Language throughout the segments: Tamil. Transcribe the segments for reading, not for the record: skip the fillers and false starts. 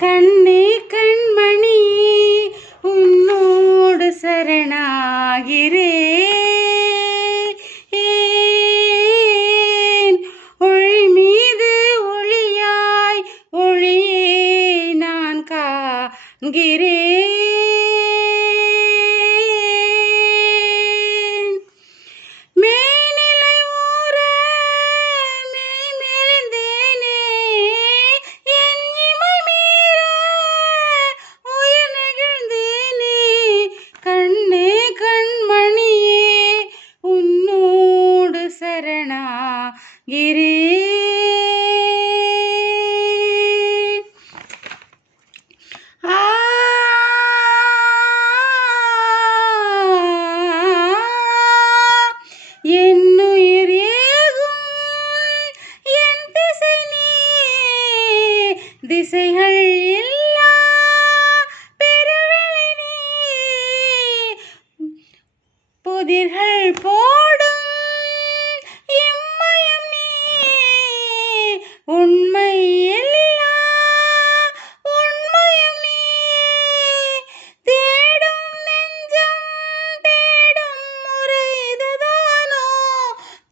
கண்ணே கண்மணி உன்னோடு சரணாகிறேன். ஒளி மீது ஒளியாய் ஒளியே நான் காண்கிறேன். மேனிலை ஊற மெய்மெலிந்தேனே, என் இமை மீற உயிர் நெகிழ்ந்தேனே. கண்ணே கண்மணியே உன்னோடு சரணாகிறேன். என்னுயிர் ஏகும் என் திசை நீ, திசைகள் இல்லா பெருவெளி நீ. புதிர்கள் போடும் இம்மயம் நீ, உண்மை இல்லா உண்மையும் நீ. தேடும் நெஞ்சம் தேடும் முறை இதுதானோ,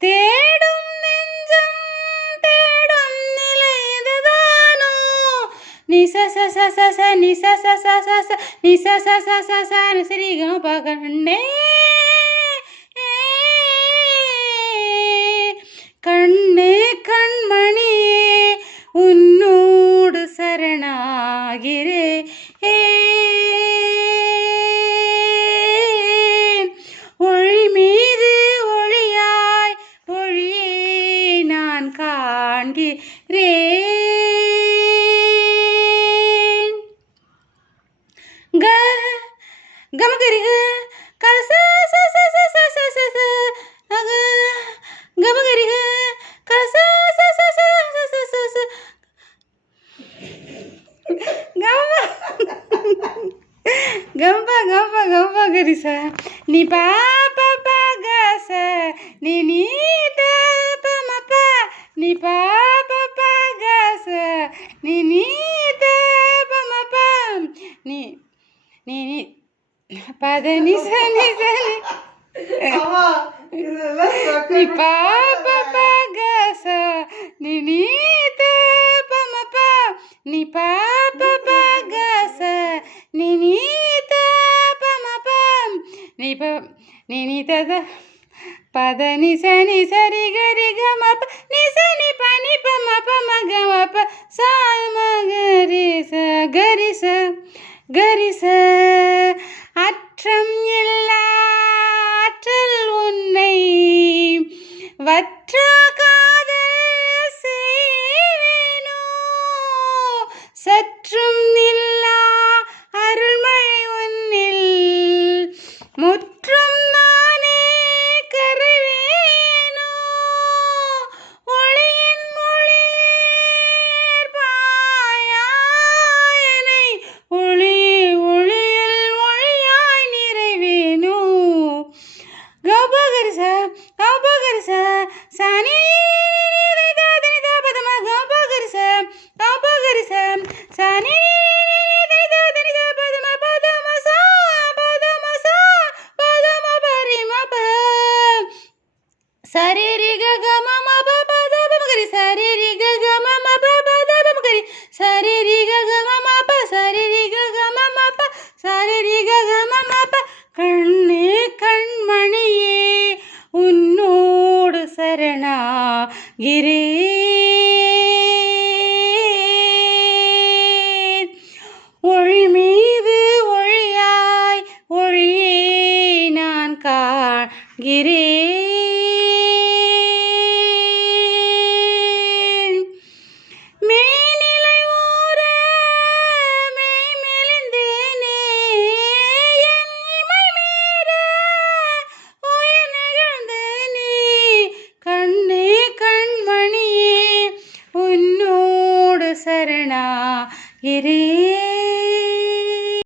தேடும் நெஞ்சம் தேடும் நிலை இதுதானோ. நிச ச ச ச ச நிச ச ச ச ச நிச ச ச ச ச நிசரிகம் பகண்ணே. கண்ணே கண்மணியே உன்னோடு சரணாகிறேன். ஒளி மீது ஒளியாய் ஒளியே நான் காண்கிறேன். கமகரிக கலச ச ச ச ச ச ச ச நக கமகரிக கலச ச ச ச ச ச ச ச கம்பா கம்பா கம்பா கரிச நீ பாப்பா பாகச நீ நீத பமப நீ பாப்பா பாகச நீ நீத பமப நீ நீ நீ பத நிச நிச நீ பாப்பா பாகச நீ நீத பமப நீ பாப்பா பாகச நீ நீத பமப நீ ப நீ நீத பத நிச நி சரி கரி கமப நிச நி பனி பமப மகமப சாமகரிச கரிச கரிச. அற்றம் இல்லா ஆற்றல் உன்னை வற்றா காதல் செய்வேனோ. சற்றும் இல்லா அருள்மழை உன்னில் முற்றும் நானே கரைவேனோ. ஒளியின் மொழியேர் பாயாயனை ஒளி ஒளியில் ஒளியாய் நிறைவேனோ. கபகரிச கபகரிச சனி பதம கபகரிச கபகரிச சனி பதம பதம சா பதம சா பதம பரிம ப சரி ரி க க ம ம ப ப த ப ம கரி சரி ரி க க ம ம ப ப த ப ம கரி சரி ரி க க ம ம ப சரி ரி க க ம ம ப சரி ரி க க ம ம ப. கண்ணே கண்மணியே உன்னோடு சரணாகிறேன். ஒளி மீது ஒளியாய் ஒளியே நான் காண்கிறேன். மேனிலை ஊற மெய்மெலிந்தேனே, என் இமை மீற உயிர் நெகிழ்ந்தேனே. கண்ணே கண்மணியே உன்னோடு சரணாகிறேன்.